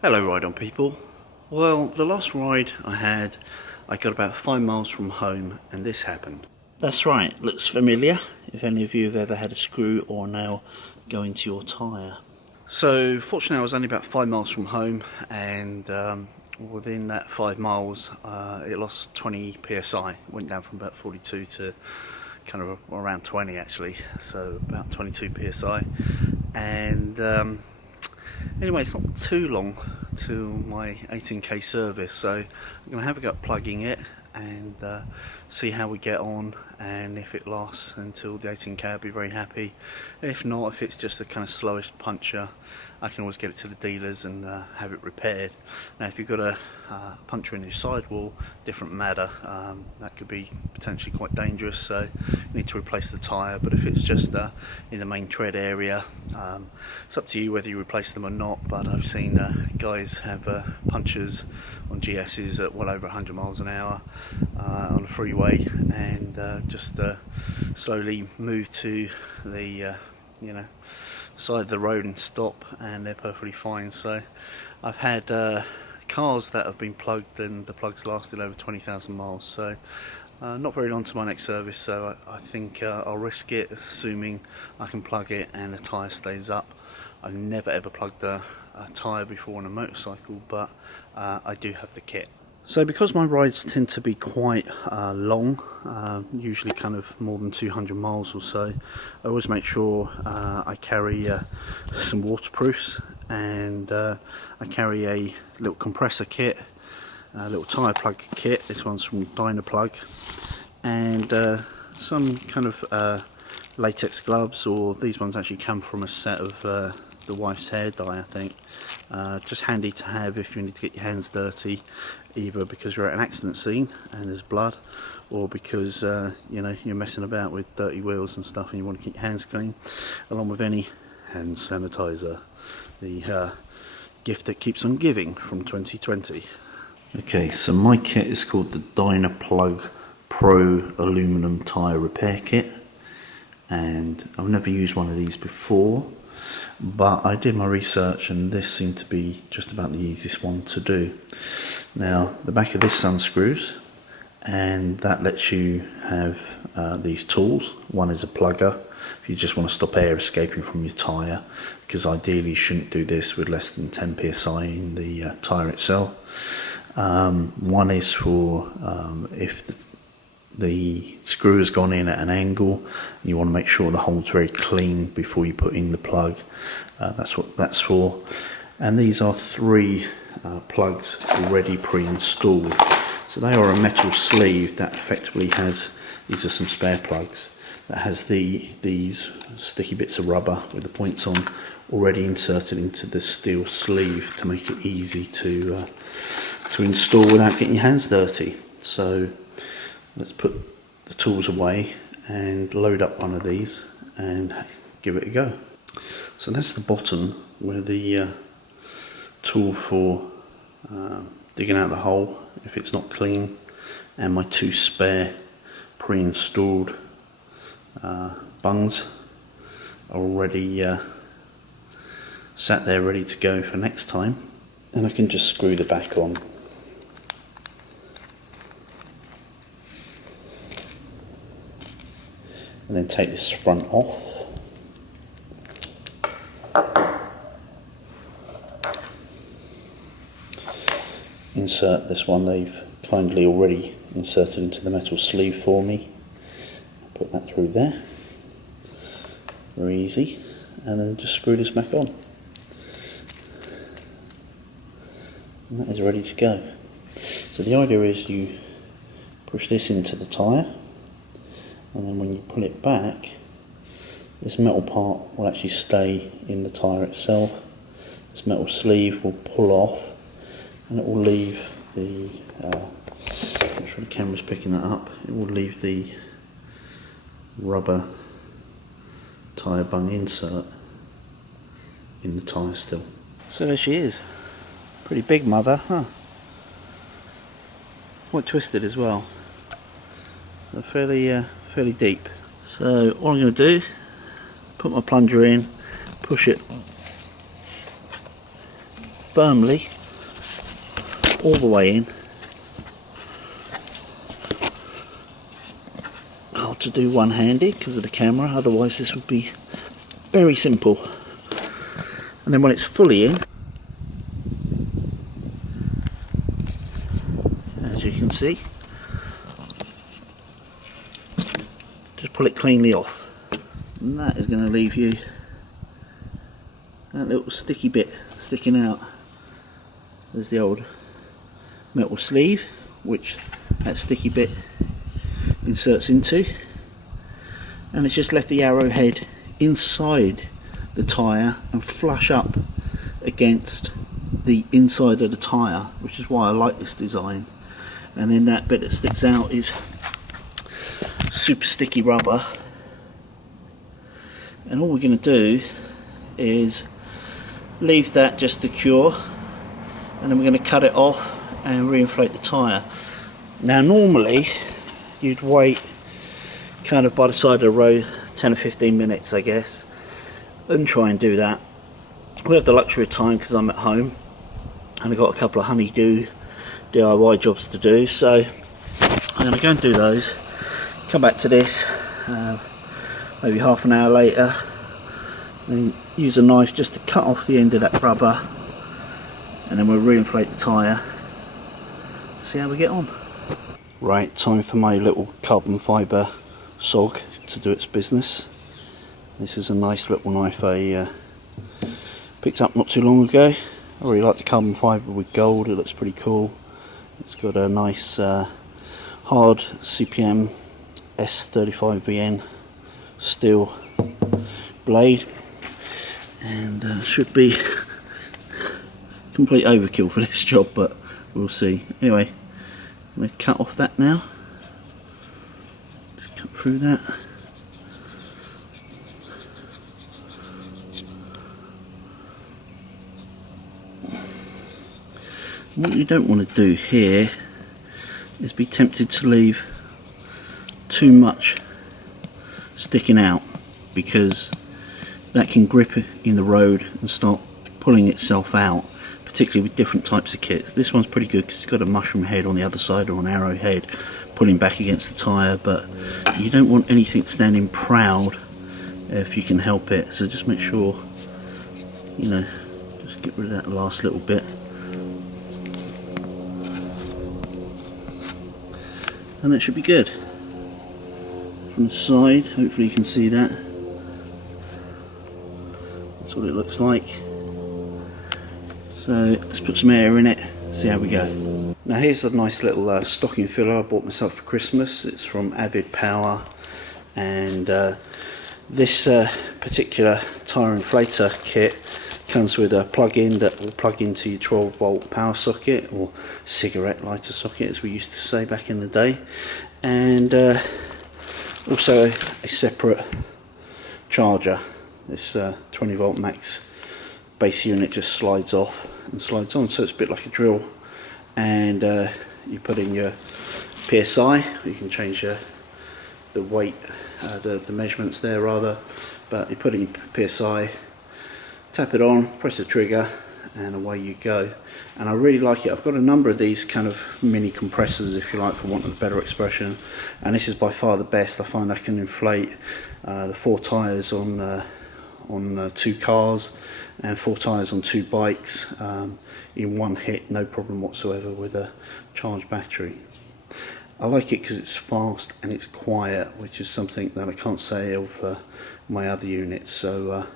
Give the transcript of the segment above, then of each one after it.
Hello Ride On people. Well, the last ride I had, I got about 5 miles from home and this happened. That's right, looks familiar if any of you have ever had a screw or a nail go into your tyre. So fortunately I was only about 5 miles from home, and within that 5 miles it lost 20 psi. It went down from about 42 to kind of around 20 actually, so about 22 psi. And anyway, it's not too long to my 18k service, so I'm going to have a go at plugging it and see how we get on, and if it lasts until the 18k I'll be very happy. If not, if it's just the kind of slowest puncture, I can always get it to the dealers and have it repaired. Now if you've got a puncture in your sidewall, different matter, that could be potentially quite dangerous, so you need to replace the tyre. But if it's just in the main tread area, it's up to you whether you replace them or not. But I've seen guys have punctures on GS's at well over 100 miles an hour on a freeway, and just slowly move to the side of the road and stop, and they're perfectly fine. So I've had cars that have been plugged and the plugs lasted over 20,000 miles, so not very long to my next service, so I think I'll risk it, assuming I can plug it and the tyre stays up. I've never ever plugged a tyre before on a motorcycle, but I do have the kit. So because my rides tend to be quite long, usually kind of more than 200 miles or so, I always make sure I carry some waterproofs, and I carry a little compressor kit, a little tyre plug kit. This one's from Dynaplug, and some kind of latex gloves, or these ones actually come from a set of the wife's hair dye, I think. Just handy to have if you need to get your hands dirty, either because you're at an accident scene and there's blood, or because you're messing about with dirty wheels and stuff and you want to keep your hands clean, along with any hand sanitizer, the gift that keeps on giving from 2020. Okay, so my kit is called the Dynaplug Pro Aluminum Tyre Repair Kit, and I've never used one of these before, but I did my research and this seemed to be just about the easiest one to do. Now the back of this unscrews, and that lets you have these tools. One is a plugger if you just want to stop air escaping from your tyre, because ideally you shouldn't do this with less than 10 psi in the tyre itself. One is for if the screw has gone in at an angle, you want to make sure the hole's very clean before you put in the plug. That's what that's for. And these are 3 plugs already pre-installed. So they are a metal sleeve that effectively has, these are some spare plugs, that has these sticky bits of rubber with the points on already inserted into the steel sleeve to make it easy to install without getting your hands dirty. So let's put the tools away and load up one of these and give it a go. So that's the bottom where the tool for digging out the hole if it's not clean, and my 2 spare pre-installed bungs are already sat there ready to go for next time, and I can just screw the back on. And then take this front off. Insert this one, they've kindly already inserted into the metal sleeve for me. Put that through there, very easy, and then just screw this back on. And that is ready to go. So the idea is you push this into the tyre, and then when you pull it back, this metal part will actually stay in the tyre itself. This metal sleeve will pull off, and it will leave the, I'm sure the camera's picking that up, it will leave the rubber tyre bung insert in the tyre still. So there she is. Pretty big mother, huh? Quite twisted as well. So fairly deep. So all I'm going to do, put my plunger in, push it firmly all the way in. Hard to do one-handed because of the camera, otherwise this would be very simple. And then when it's fully in, as you can see, just pull it cleanly off, and that is going to leave you that little sticky bit sticking out. There's the old metal sleeve which that sticky bit inserts into, and it's just left the arrowhead inside the tyre and flush up against the inside of the tyre, which is why I like this design. And then that bit that sticks out is super sticky rubber, and all we're going to do is leave that just to cure, and then we're going to cut it off and reinflate the tyre. Now normally you'd wait kind of by the side of the road 10 or 15 minutes I guess and try and do that. We have the luxury of time because I'm at home and I've got a couple of honeydew DIY jobs to do, so I'm going to go and do those, come back to this maybe half an hour later, and use a knife just to cut off the end of that rubber, and then we'll reinflate the tyre, see how we get on. Right, time for my little carbon fibre SOG to do its business. This is a nice little knife I picked up not too long ago. I really like the carbon fibre with gold, it looks pretty cool. It's got a nice hard CPM S35VN steel blade, and should be complete overkill for this job, but we'll see. Anyway, I'm going to cut off that now. Just cut through that. What you don't want to do here is be tempted to leave too much sticking out, because that can grip in the road and start pulling itself out, particularly with different types of kits. This one's pretty good because it's got a mushroom head on the other side, or an arrow head pulling back against the tyre, but you don't want anything standing proud if you can help it, so just make sure, you know, just get rid of that last little bit. And that should be good. From the side, hopefully you can see that. That's what it looks like. So let's put some air in it, see how we go. Now here's a nice little stocking filler I bought myself for Christmas. It's from Avid Power, and this particular tyre inflator kit comes with a plug-in that will plug into your 12-volt power socket, or cigarette lighter socket as we used to say back in the day, and also a separate charger. This 20-volt max base unit just slides off and slides on, so it's a bit like a drill, and you put in your PSI. You can change the weight, the measurements there rather, but you put in your PSI, tap it on, press the trigger, and away you go. And I really like it. I've got a number of these kind of mini compressors, if you like, for want of a better expression, and this is by far the best. I find I can inflate the 4 tyres on 2 cars and 4 tyres on 2 bikes in one hit, no problem whatsoever with a charged battery. I like it because it's fast and it's quiet, which is something that I can't say of my other units. So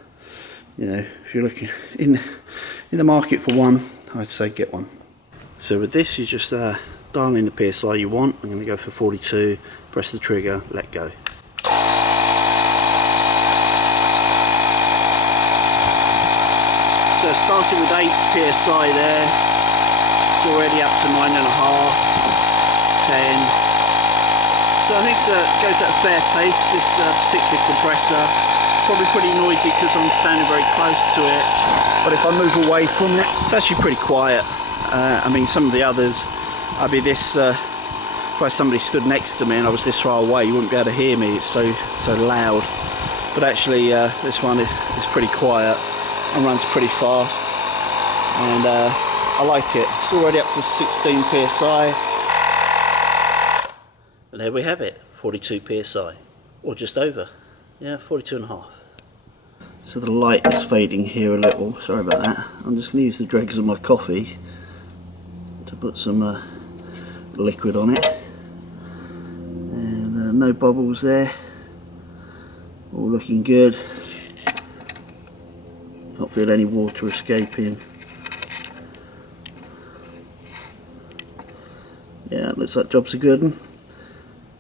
you know, if you're looking in the market for one, I'd say get one. So with this, you just dial in the PSI you want. I'm going to go for 42, press the trigger, let go. So starting with 8 PSI there, it's already up to 9.5, 10. So I think it goes at a fair pace, this particular compressor. Probably pretty noisy because I'm standing very close to it, but if I move away from it, it's actually pretty quiet. I mean, some of the others, I'd be this, if somebody stood next to me and I was this far away, you wouldn't be able to hear me, it's so loud. But actually this one is pretty quiet and runs pretty fast. and I like it. It's already up to 16 psi. And there we have it, 42 psi, or just over. Yeah, 42.5. So the light is fading here a little, sorry about that. I'm just going to use the dregs of my coffee to put some liquid on it. And no bubbles there, all looking good. Can't feel any water escaping. Yeah, it looks like jobs are good.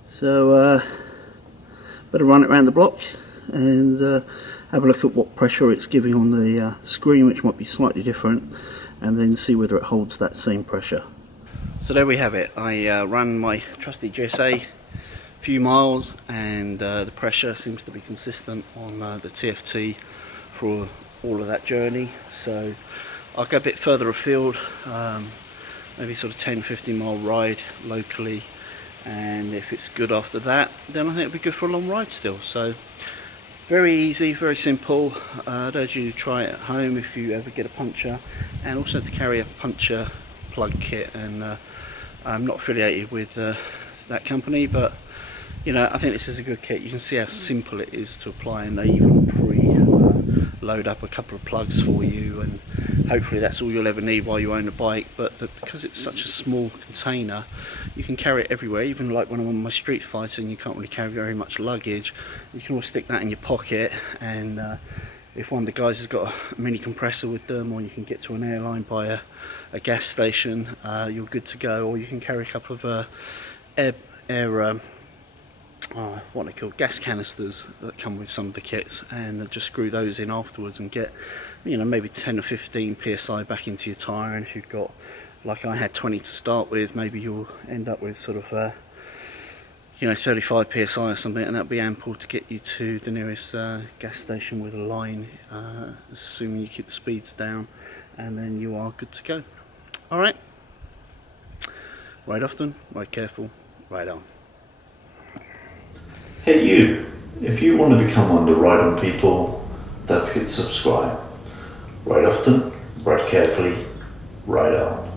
So better run it around the block and have a look at what pressure it's giving on the screen, which might be slightly different, and then see whether it holds that same pressure. So there we have it. I ran my trusty GSA a few miles, and the pressure seems to be consistent on the TFT for all of that journey. So I'll go a bit further afield, maybe sort of 10-15 mile ride locally, and if it's good after that, then I think it'll be good for a long ride still. So very easy, very simple. I'd urge you to try it at home if you ever get a Puncture, and also to carry a Puncture plug kit. And I'm not affiliated with that company, but you know, I think this is a good kit. You can see how simple it is to apply, and they even load up a couple of plugs for you, and hopefully that's all you'll ever need while you own a bike. But because it's such a small container, you can carry it everywhere. Even like when I'm on my street fighter and you can't really carry very much luggage, you can always stick that in your pocket, and if one of the guys has got a mini compressor with them, or you can get to an airline by a gas station, you're good to go. Or you can carry a couple of what they call gas canisters that come with some of the kits, and just screw those in afterwards and get, you know, maybe 10 or 15 psi back into your tyre. And if you've got, like I had, 20 to start with, maybe you'll end up with sort of you know, 35 psi or something, and that'll be ample to get you to the nearest gas station with a line, assuming you keep the speeds down, and then you are good to go. Alright, ride often, ride careful, ride on. Hey you, if you want to become one of the Ride On people, don't forget to subscribe. Ride often, ride carefully, ride on.